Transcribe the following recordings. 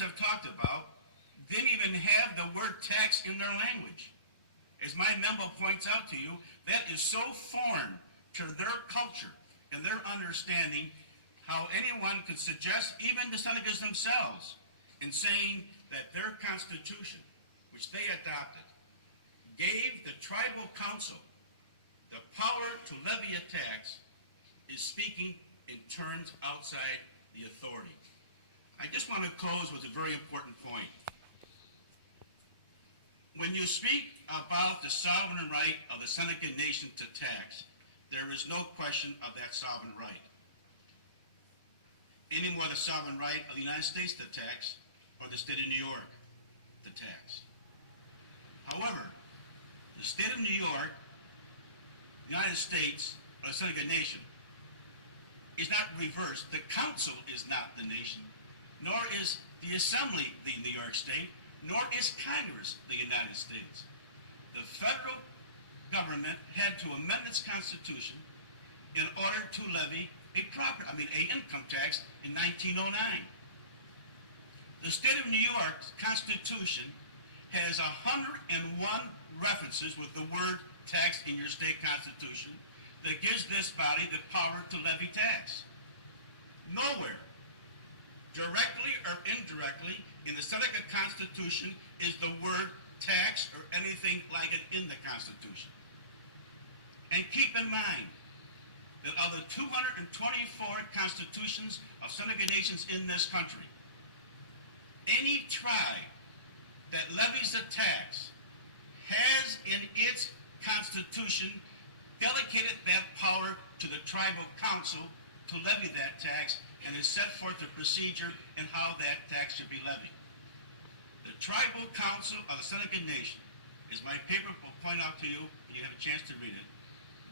others have talked about, didn't even have the word tax in their language. As my memo points out to you, that is so foreign to their culture and their understanding how anyone could suggest, even the Senecas themselves, in saying that their constitution, which they adopted, gave the tribal council the power to levy a tax, is speaking in terms outside the authority. I just want to close with a very important point. When you speak about the sovereign right of the Seneca Nation to tax, there is no question of that sovereign right. Any more the sovereign right of the United States to tax or the state of New York to tax. However, the state of New York, the United States, or the Seneca Nation is not reversed. The council is not the nation, nor is the assembly the New York State, nor is Congress the United States. The federal government had to amend its constitution in order to levy an income tax in 1909. The state of New York's constitution has 101 references with the word tax in your state constitution that gives this body the power to levy tax. Nowhere, directly or indirectly, in the Seneca Constitution is the word tax or anything like it in the Constitution. And keep in mind that of the 224 constitutions of Seneca nations in this country, any tribe that levies a tax has in its constitution delegated that power to the tribal council to levy that tax, and has set forth the procedure and how that tax should be levied. The tribal council of the Seneca Nation, as my paper will point out to you when you have a chance to read it,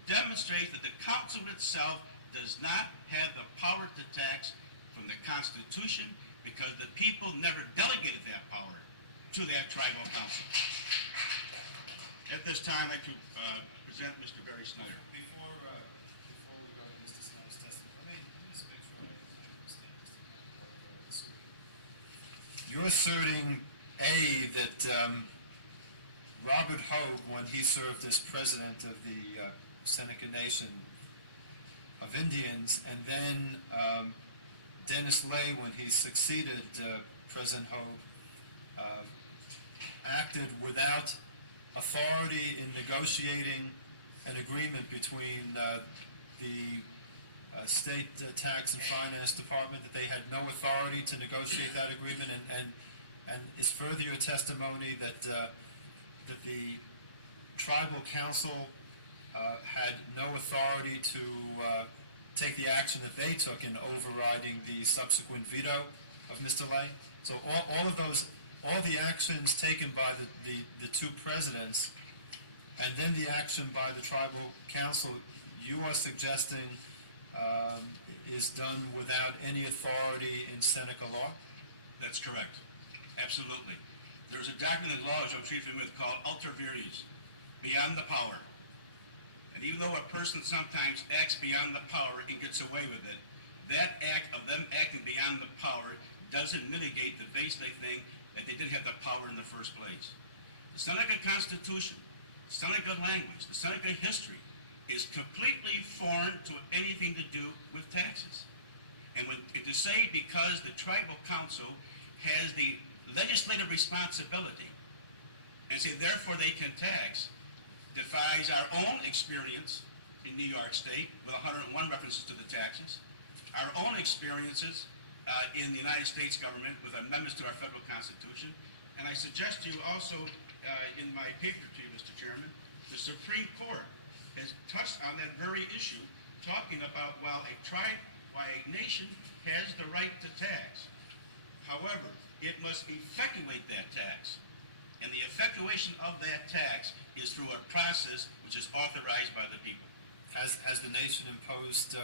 demonstrates that the council itself does not have the power to tax from the Constitution because the people never delegated that power to that tribal council. At this time, I'd like to present Mr. Barry Snyder. Before we go to Mr. Snyder's testimony, let me just make sure I understand this. You're asserting, that Robert Hogue, when he served as president of the Seneca Nation of Indians, and then Dennis Lay, when he succeeded President Hogue, acted without authority in negotiating an agreement between the state tax and finance department, that they had no authority to negotiate that agreement, and is further your testimony that the tribal council had no authority to take the action that they took in overriding the subsequent veto of Mr. Lay. So all the actions taken by the two presidents, and then the action by the tribal council, you are suggesting is done without any authority in Seneca law? That's correct. Absolutely. There's a document in law, which I'm familiar with, called ultra vires, beyond the power. And even though a person sometimes acts beyond the power and gets away with it, that act of them acting beyond the power doesn't mitigate the basic thing that they did have the power in the first place. The Seneca Constitution, Seneca language, the Seneca history is completely foreign to anything to do with taxes. And to say because the tribal council has the legislative responsibility and say therefore they can tax defies our own experience in New York State with 101 references to the taxes, our own experiences in the United States government with amendments to our federal constitution, and I suggest to you also in my paper to you, Mr. Chairman, the Supreme Court has touched on that very issue, talking about while a tribe by a nation has the right to tax, however, it must effectuate that tax. And the effectuation of that tax is through a process which is authorized by the people. Has the nation imposed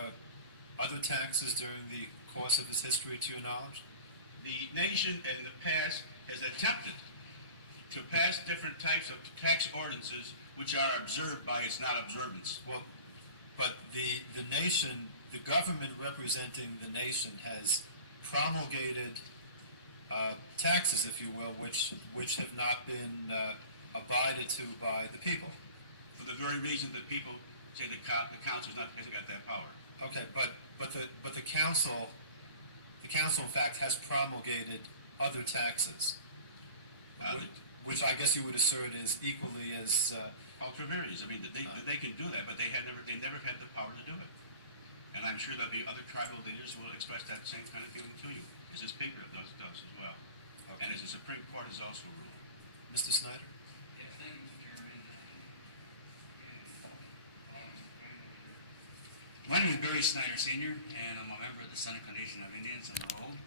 other taxes during the course of its history, to your knowledge? The nation in the past has attempted to pass different types of tax ordinances which are observed by its non-observance. Well, but the nation, the government representing the nation, has promulgated taxes, if you will, which have not been abided to by the people. For the very reason that people say the council hasn't got that power. Okay, but the council in fact has promulgated other taxes, which I guess you would assert is equally as Ultra various. I mean, they can do that, but they never had the power to do it. And I'm sure there'll be other tribal leaders who will express that same kind of feeling to you, as this paper does as well. Okay. And as the Supreme Court has also ruled. Mr. Snyder. Yes, thank you, Mr. Chairman. My name is Barry Snyder Sr., and I'm a member of the Seneca Indians of the world.